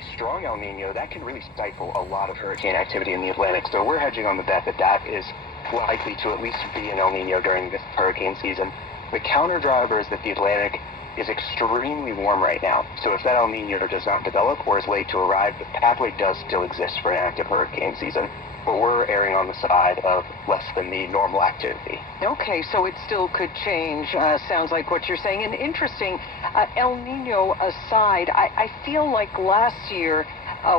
a strong El Nino, that can really stifle a lot of hurricane activity in the Atlantic. So we're hedging on the bet that that is likely to at least be an El Nino during this hurricane season. The counter driver is that the Atlantic is extremely warm right now. So if that El Nino does not develop or is late to arrive, the pathway does still exist for an active hurricane season. But we're erring on the side of less than the normal activity. Okay, so it still could change, sounds like what you're saying. And interesting, El Nino aside, I feel like last year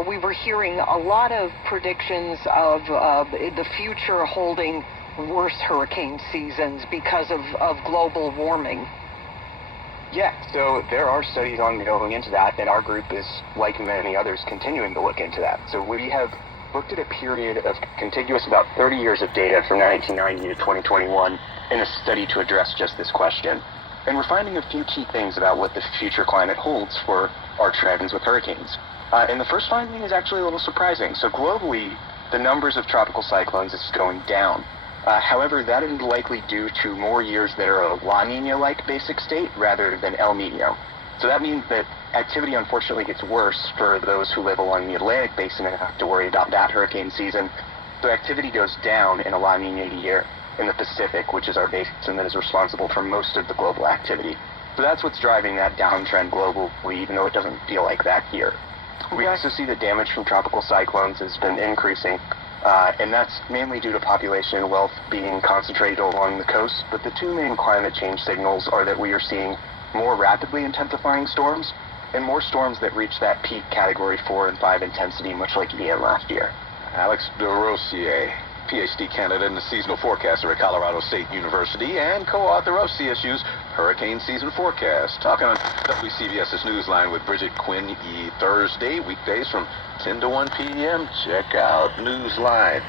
we were hearing a lot of predictions of the future holding worse hurricane seasons because of global warming. Yeah, so there are studies ongoing into that, and our group is, like many others, continuing to look into that. So we have looked at a period of contiguous about 30 years of data from 1990 to 2021 in a study to address just this question. And we're finding a few key things about what the future climate holds for our trends with hurricanes. And the first finding is actually a little surprising. So globally, the numbers of tropical cyclones is going down. However, that is likely due to more years that are a La Nina-like basic state rather than El Nino. So that means that activity unfortunately gets worse for those who live along the Atlantic basin and have to worry about that hurricane season. So activity goes down in a La Nina year in the Pacific, which is our basin that is responsible for most of the global activity. So that's what's driving that downtrend globally, even though it doesn't feel like that here. We also see that damage from tropical cyclones has been increasing, and that's mainly due to population and wealth being concentrated along the coast. But the two main climate change signals are that we are seeing more rapidly intensifying storms and more storms that reach that peak category 4 and 5 intensity, much like Ian last year. Alex DeRosier, PhD candidate and the seasonal forecaster at Colorado State University and co-author of CSU's Hurricane Season Forecast. Talking on WCBS's Newsline with Bridget Quinn Thursday, weekdays from 10 to 1 p.m. Check out Newsline.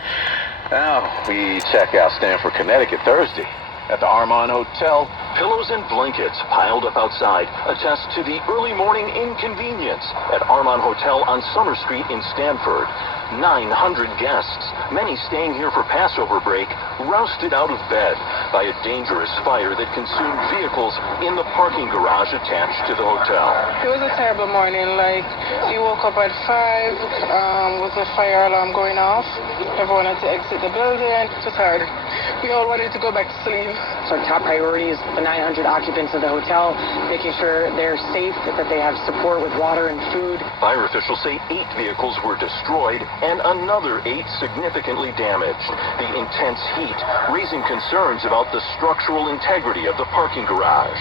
Now we check out Stamford, Connecticut Thursday. At the Armand Hotel, pillows and blankets piled up outside attest to the early morning inconvenience at Armand Hotel on Summer Street in Stamford. 900 guests, many staying here for Passover break, rousted out of bed by a dangerous fire that consumed vehicles in the parking garage attached to the hotel. It was a terrible morning. Like, we woke up at 5 with the fire alarm going off. Everyone had to exit the building. It was hard. We all wanted to go back to sleep. So our top priority is the 900 occupants of the hotel, making sure they're safe, that they have support with water and food. Fire officials say 8 vehicles were destroyed and another 8 significantly damaged. The intense heat raising concerns about the structural integrity of the parking garage.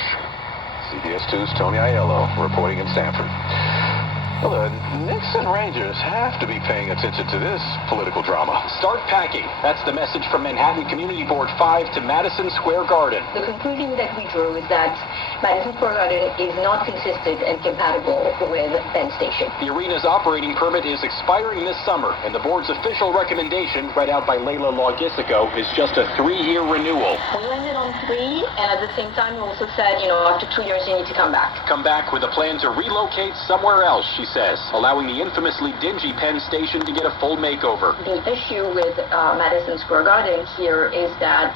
CBS 2's Tony Aiello reporting in Stamford. Well, the Nixon Rangers have to be paying attention to this political drama. Start packing. That's the message from Manhattan Community Board 5 to Madison Square Garden. The conclusion that we drew is that Madison Square Garden is not consistent and compatible with Penn Station. The arena's operating permit is expiring this summer, and the board's official recommendation, read out by Layla Logisico, is just a 3-year renewal. We landed on 3, and at the same time we also said, after 2 years you need to come back. Come back with a plan to relocate somewhere else, she says, allowing the infamously dingy Penn Station to get a full makeover. The issue with Madison Square Garden here is that,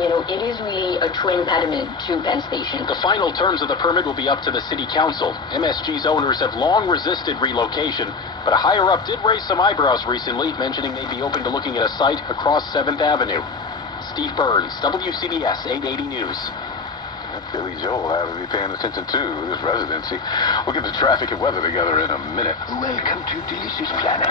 it is really a true impediment to Penn Station. The final terms of the permit will be up to the city council. MSG's owners have long resisted relocation, but a higher-up did raise some eyebrows recently, mentioning they'd be open to looking at a site across 7th Avenue. Steve Burns, WCBS 880 News. Billy Joel will have to be paying attention to this residency. We'll get the traffic and weather together in a minute. Welcome to Delicious Planet.